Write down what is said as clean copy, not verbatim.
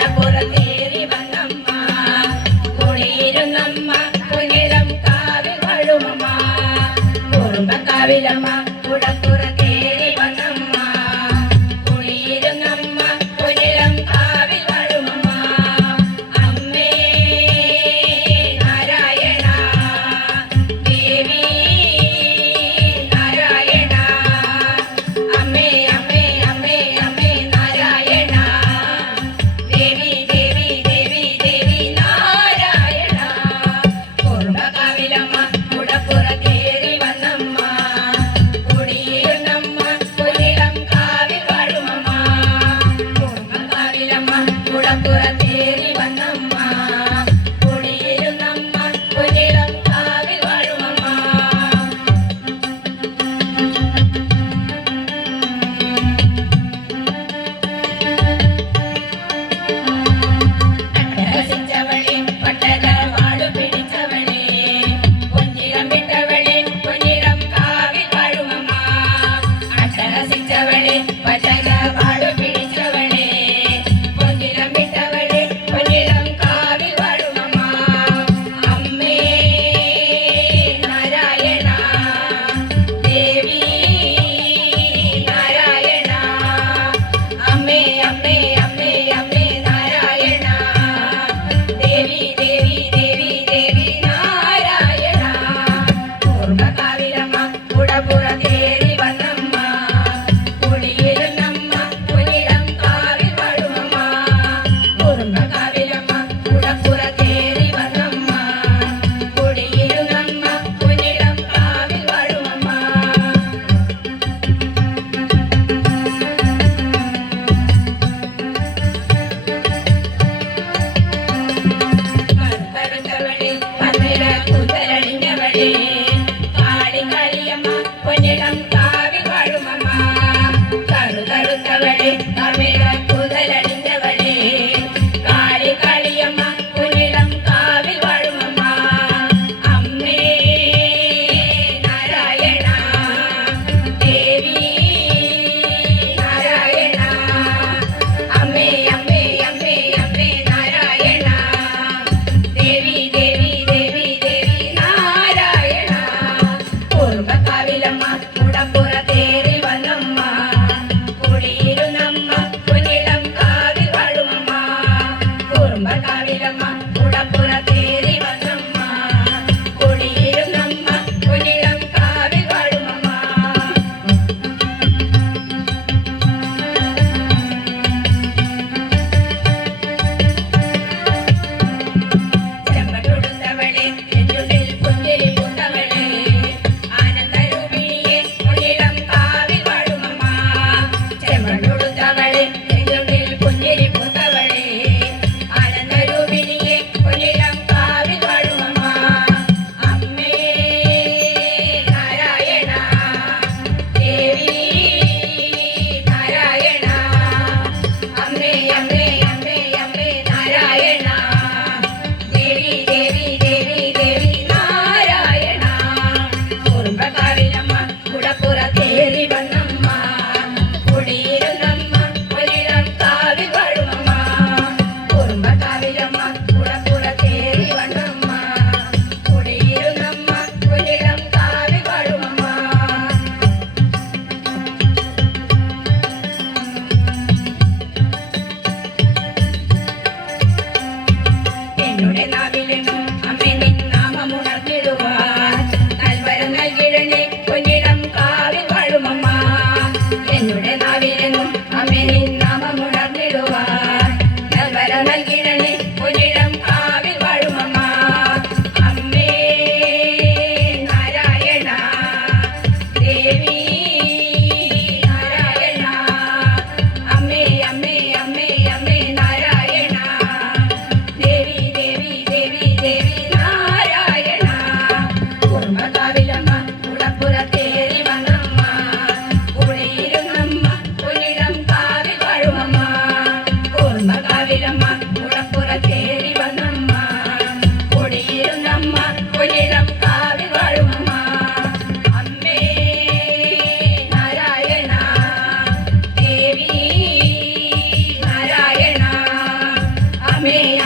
കുടപ്പുറത്തേറി വന്നമ്മ കുടിയിരുന്നമ്മ കുഞ്ഞിളം കാവിൽ വാഴുമമ്മ കുറുമ്പക്കാവിലമ്മ കുടപ്പുറത്തേറി വന്നമ്മ കുടിയിരുന്നമ്മ കുഞ്ഞിളം കാവിൽ വാഴുമമ്മ അമ്മേ നാരായണ ദേവി നാരായണ അമ്മേ അമ്മേ അമ്മേ അമ്മേ നാരായണ ദേവി ദേവി ദേവി ദേവി നാരായണ കുറുമ്പക്കാവിലമ്മ കുടപ്പുറത്തേറി വന്നമ്മ കുടിയിരുന്നമ്മ കുഞ്ഞിളം കാവിൽ വാഴുമമ്മ കുറുമ്പക്കാവിലമ്മ കുടപ്പുറത്തേറി വന്നമ്മ കുടിയിരുന്നമ്മ കുഞ്ഞിളം കാവിൽ വാഴുമമ്മ അട്ടഹസിച്ചവളെ പട്ടകവാളു പിടിച്ചവളെ പൊന്നിളം വിട്ടവളെ പൊന്നിളം കാവിൽ വാഴുമമ്മ അട്ടഹസിച്ചവളെ പട്ടകവാളു പിടിച്ചവളെ പൊന്നിളം വിട്ടവളെ പൊന്നിളം കാവിൽ വാഴുമമ്മ അമ്മേ നാരായണ ദേവി നാരായണ അമ്മേ അമ്മേ അമ്മേ അമ്മേ നാരായണ ദേവി ദേവി ദേവി ദേവി നാരായണ കുറുമ്പക്കാവിലമ്മ കുടപ്പുറത്തേറി വന്നമ്മ കുടിയിരുന്നമ്മ കുഞ്ഞിളം കാവിൽ വാഴുമമ്മ കുറുമ്പക്കാവിലമ്മ കുടപ്പുറത്തേറി വന്നമ്മ കുടിയിരുന്നമ്മ കുഞ്ഞിളം കാവിൽ വാഴുമമ്മ കറുത്തവളെ പന്നില കുതലണിഞ്ഞവളെ കാളികാളിയമ്മ പൊന്നിളം കാവിൽ വാഴുമമ്മ കറുത്തവളെ പന്നില കുതലണിഞ്ഞവളെ കാളികാളിയമ്മ പൊന്നിളം കാവിൽ വാഴുമമ്മ അമ്മേ നാരായണ ദേവി നാരായണ അമ്മേ അമ്മേ അമ്മേ അമ്മേ നാരായണ ദേവി ദേവി ദേവി ദേവി നാരായണ കുറുമ്പക്കാവിലമ്മ കുടപ്പുറത്തേറി വന്നമ്മ കുടിയിരുന്നമ്മ കുഞ്ഞിളം അമ്മേ